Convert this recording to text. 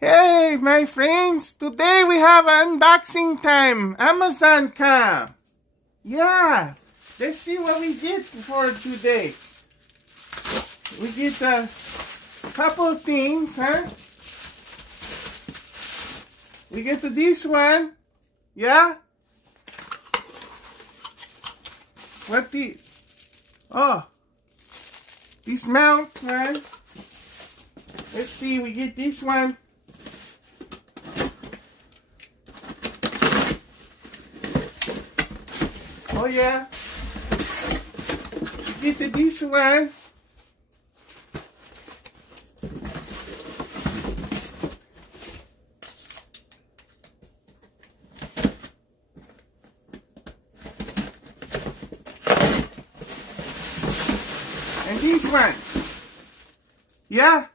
Hey, my friends! Today we have unboxing time. Amazon come. Yeah. Let's see what we get for today. We get a couple things, huh? We get this one. Yeah? What this? Oh. This mount, man. Let's see, we get this one. Oh yeah. Get this one. And this one. Yeah.